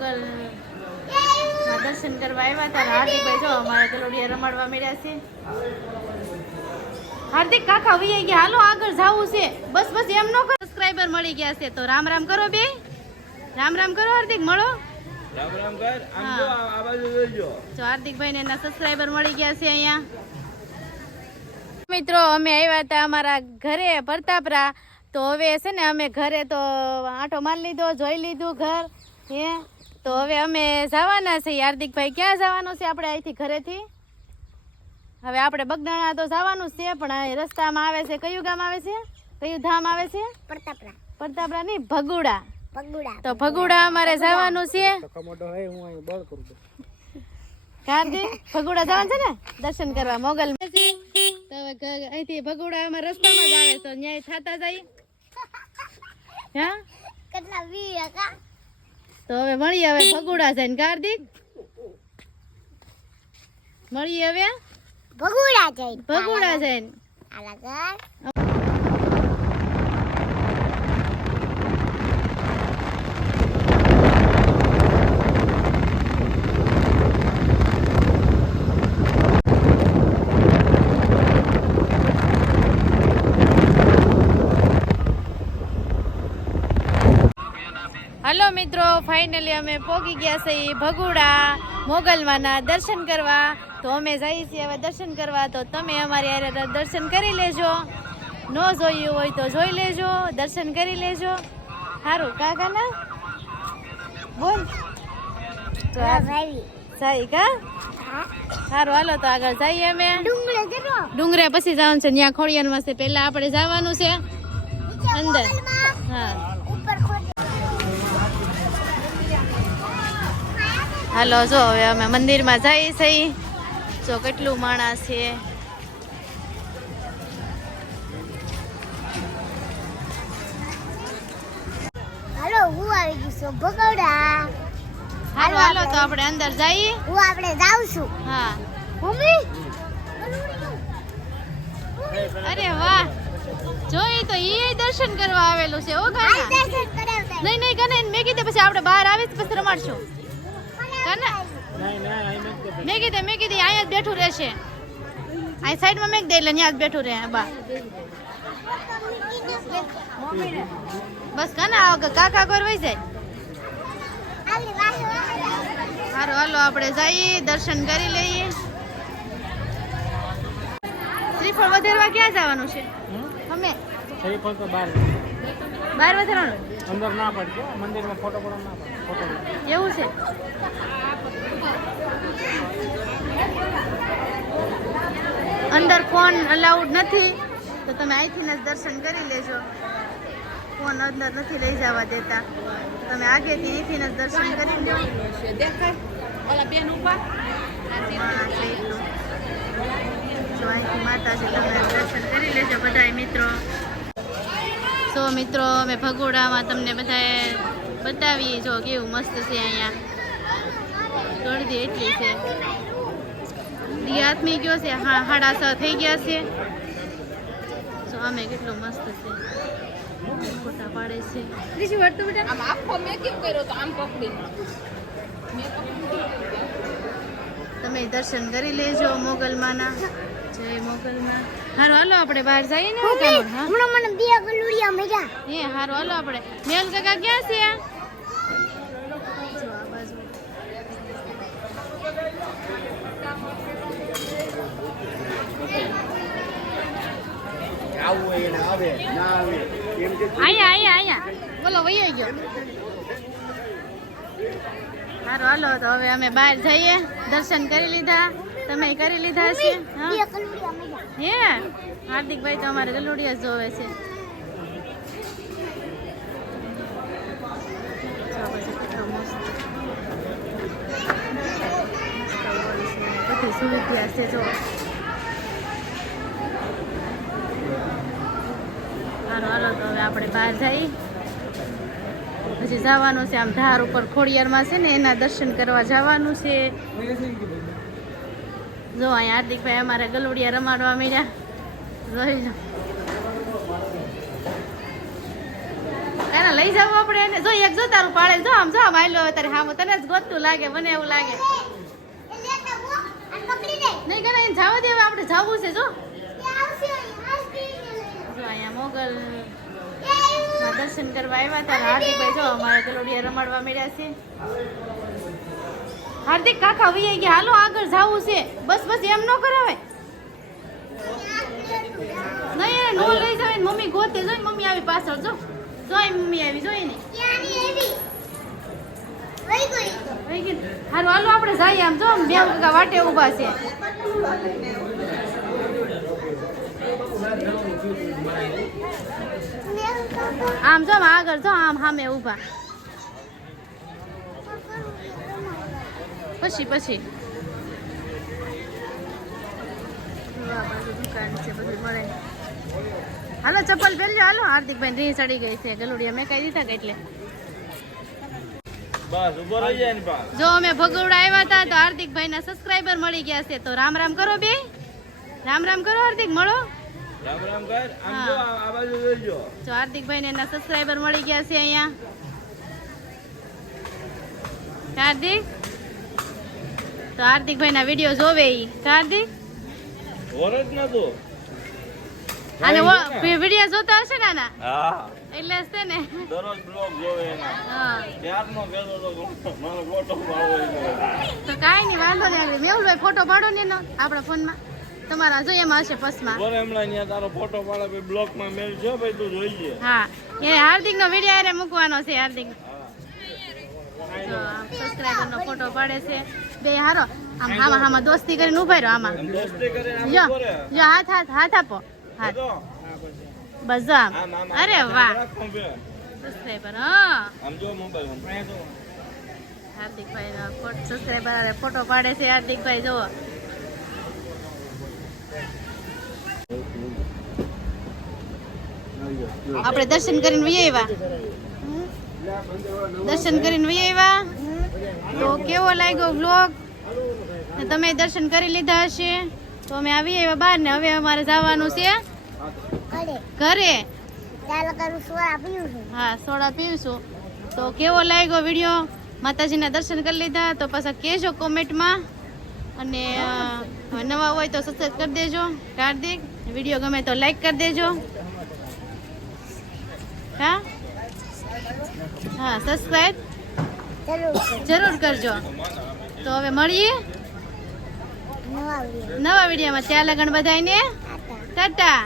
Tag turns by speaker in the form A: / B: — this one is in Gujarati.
A: માં દર્શન કરવા આવ્યા હતા હાર્દિકભાઈ જો અમારે ગલોડિયા રમાડવા મળ્યા છે. હાર્દિક કાકા વહી ગયા. હાલો આગળ જાવું છે. બસ બસ એમ નો કરો. સબસ્ક્રાઇબર મળી ગયા છે. તો રામ રામ કરો બે. રામ રામ કરો હાર્દિક મળો.
B: રામ રામ કર. આમ. જો આ આ બાજુ જોજો.
A: જો હાર્દિકભાઈ ને એના સબસ્ક્રાઇબર મળી ગયા છે અહીંયા. મિત્રો અમે આવ્યા હતા અમારા ઘરે પ્રતાપરા. તો હવે છે ને અમે ઘરે તો આંટો મારી લીધો જોઈ લીધું ઘર. હે? તો હવે અમે જવાના છે. હાર્દિકભાઈ ક્યાં જવાનું છે આપણે અહીંથી ઘરેથી? હવે આપણે બગદાણા તો જવાનું છે પણ રસ્તામાં આવે છે. કયું ગામ આવે છે? કયું ધામ આવે છે?
C: પ્રતાપરા.
A: પ્રતાપરા નહીં ભગુડા.
C: ભગુડા.
A: તો ભગુડા અમારે જવાનું છે.
B: કમોટો હે હું અહીં બળ કરું
A: કાર્તિક ભગુડા જવાનું છે ને? દર્શન કરવા મોગલ. તો અહીંથી ભગુડા અમે રસ્તામાં જ આવે તો ન્યાય થતા જાય. હા?
C: કેટલા વી કા
A: તો હવે મળીએ હવે ભગુડા ને કાર્તિક મળીએ હવે
C: ભગુડા જઈ
A: ભગુડા જઈને. હાલો મિત્રો ફાઇનલી અમે પહોંચી ગયા છે ઈ ભગુડા મોગલમાના દર્શન કરવા. તો અમે જઈએ છીએ હવે દર્શન કરવા. તો તમે અમારી હારે દર્શન કરી લેજો. ન જોયું હોય તો જોઈ લેજો દર્શન કરી લેજો. સારું કાકા ના બોલ. જાય કા? સારું હાલો તો આગળ જઈએ અમે. ડુંગરે પછી જવાનું છે ત્યાં ખોડિયારમાં છે પહેલા આપણે જવાનું છે. અંદર. હા. હાલો જો હવે અમે મંદિરમાં જઈએ છીએ જો કેટલું માણસ છે.
C: હાલો હું આવી ગઈ છું ભગવડા.
A: હાલો હાલો તો આપણે અંદર જઈએ
C: હું આપણે છું.
A: હા.
C: મમ્મી?
A: અરે વાહ. જોઈ તો ઈ દર્શન કરવા આવેલું છે ઓ
C: દર્શન કરાવતા.
A: નહીં નહીં કને મેં કીધું પછી આપણે બહાર આવીશ પછી રમાડશું. કાના મેં કીધું મેં કીધી અહીંયા જ બેઠું રહેશે. અહીં સાઈડમાં મેં દઈ એટલે ત્યાં જ બેઠું રહે બા. બસ કાના કાકા કોઈ વહી જાય? હારું હાલો આપણે જઈએ દર્શન કરી લઈએ. શ્રીફળ વધેરવા ક્યાં જવાનું છે? અમે?
B: શ્રીફળ તો બહાર.
A: બહાર વધારવાનું?
B: અંદર ના પડશે મંદિરમાં ફોટો પડો ના પડે. ફોટો
A: એવું છે? અંદર ફોન અલાઉડ નથી, તો તમે અહીંથી જ દર્શન કરી લેજો. ફોન અંદર નથી લઈ જવા દેતા. તમે આગેથી અહીંથી જ દર્શન કરી લો. જો અહીંથી માતાજી તમે દર્શન કરી લેજો બધાય મિત્રો. સો મિત્રો અમે ભગોડામાં તમને બધાએ બતાવીએ જો કેવું મસ્ત છે અહીંયા. ગળદી એટલી છે. દી આત્મી ગયો છે હા છ થઈ ગયા છે. સો અમે કેટલું મસ્ત છે. ફોટા પાડે છે. ત્રીજી વાર તો બેટા
D: આમ આખો મેં કેમ કર્યો તો આમ પકડી
A: તમે દર્શન કરી લેજો મોગલમાના. જય મોગલમાં. હારું હાલો આપણે બહાર જઈએ ને
C: હમણાં મને બે ગલુડિયા મળ્યા.
A: એ હારું હાલો આપણે. મેલ કાકા ક્યાં છે? જો આ બાજુ
B: આવું હોય એને આવે ના આવે એમ કે
A: અહીંયા અહીંયા અહીંયા બોલો વયો ગયો. હારો હાલો તો હવે અમે બહાર જઈએ. દર્શન કરી લીધા. તમે કરી લીધા છે હા? હાર્દિકભાઈ તો અમારે ગલુડિયા જોવે છે. બધી સુવિધા છે જો. હાલો હાલો તો હવે આપણે બહાર જઈએ પછી જવાનું છે આમ ધાર ઉપર ખોડિયારમાં છે ને એના દર્શન કરવા જવાનું છે. જો, અહીંયા હાર્દિકભાઈ અમારે ગલુડિયા રમાડવા મળ્યા જોઈ લો. એને લઈ જવું આપણે એને. જો, એક જો તારું પાડે જો, આમ જો, આમ હવે તારે. હામો તને જ ગોતું લાગે, મને એવું લાગે. નહીં કરે એને જવા દેવા આપણે જવું છે, જો. અહીંયા મોગલ દર્શન કરવા આવ્યા હતા હાર્દિકભાઈ જો, અમારે ગલોડિયા રમાડવા મળ્યા છે. હાર્દિક કાકા વહી ગયા. હાલો, આગળ જાવું છે. બસ બસ, એમ ન કરાવે નહીં નો લઈ જાવ મમ્મી ગોતે જોઈ મમ્મી આવી પાછળ. જો, જોઈ મમ્મી આવી, જોઈ ને. હારું હાલો આપણે જઈએ આમ. જો બે કાકા વાટે ઊભા છે. આમ જો આગળ જો, આમ સામે ઊભા. પછી પછી. દુકાન છે બધું મળે. હાલો ચપ્પલ પહેરજો હાલો. હાર્દિકભાઈ રી ચડી ગઈ છે. ગલુડિયા મેં કહી દીધા કે એટલે? જો અમે ભગોડા આવ્યા હતા તો હાર્દિકભાઈ ના સબસ્ક્રાઈબર મળી ગયા છે. તો રામ રામ કરો બે. રામ રામ કરો હાર્દિક મળો.
B: રામ રામ કર. આમ
A: હા.
B: જો આ આ બાજુ જોઈજો
A: જો હાર્દિકભાઈ ને એના સબસ્ક્રાઈબર મળી ગયા છે અહીંયા. હાર્દિક? તો હાર્દિકભાઈ ના વીડિયો જોવે ઈ. હાર્દિક?
B: ન
A: અને
B: જોઈ
A: વીડિયો જોતા હશે ને આના?
B: હા.
A: એટલે હશે ને.
B: દરરોજ બ્લોગ જોવે એના.
A: હા.
B: ત્યારનો વેલો તો મારો ફોટો પાડવો
A: તો કાંઈ નહીં વાંધો નહીં મેહુલભાઈ ફોટો પાડો ને એનો આપણા ફોનમાં. તમારા જો એમાં હશે પસમાં
B: બોલે હમણાં અહીંયા તારો ફોટો પાડે ભાઈ બ્લોકમાં મેલ છે ભાઈ તું જોઈએ
A: હા. એ હાર્દિક નો વીડિયો અરે મૂકવાનો છે હાર્દિક. સબસ્ક્રાઇબર નો ફોટો પાડે છે. બે હારો. આમ હામાં હામાં દોસ્તી કરીને ઊભા રહ્યો આમાં.
B: આમ
A: જો જો હાથ હાથ હાથ આપો. હાથ. બસ જો આમ.
B: આમ, આમ,
A: અરે વાહ.
B: રાખો
A: સબસ્ક્રાઇબર હા. હાર્દિકભાઈ સબસ્ક્રાઈબર ફોટો પાડે છે હાર્દિકભાઈ જો. આપણે દર્શન કરીને આવ્યા. દર્શન કરીને વહી આવ્યા? તો કેવો લાગ્યો બ્લોગ તમે દર્શન કરી લીધા હશે? તો અમે આવી આવ્યા બહાર ને હવે અમારે જવાનું છે. ઘરે. હા સોડા પીવશું. તો કેવો લાગ્યો વીડિયો? માતાજીના દર્શન કરી લીધા? તો પાછા કહેજો કોમેન્ટમાં. અને નવા હોય તો સબસ્ક્રાઈબ કરી દેજો. કાર્દિક વીડિયો ગમે તો લાઈક કરી દેજો. હા? હા સબસ્ક્રાઈબ જરૂર કરજો. તો હવે મળીએ?
C: નવા વીડિયો
A: વિડીયોમાં. ત્યાં લગન બધાને ટાટા.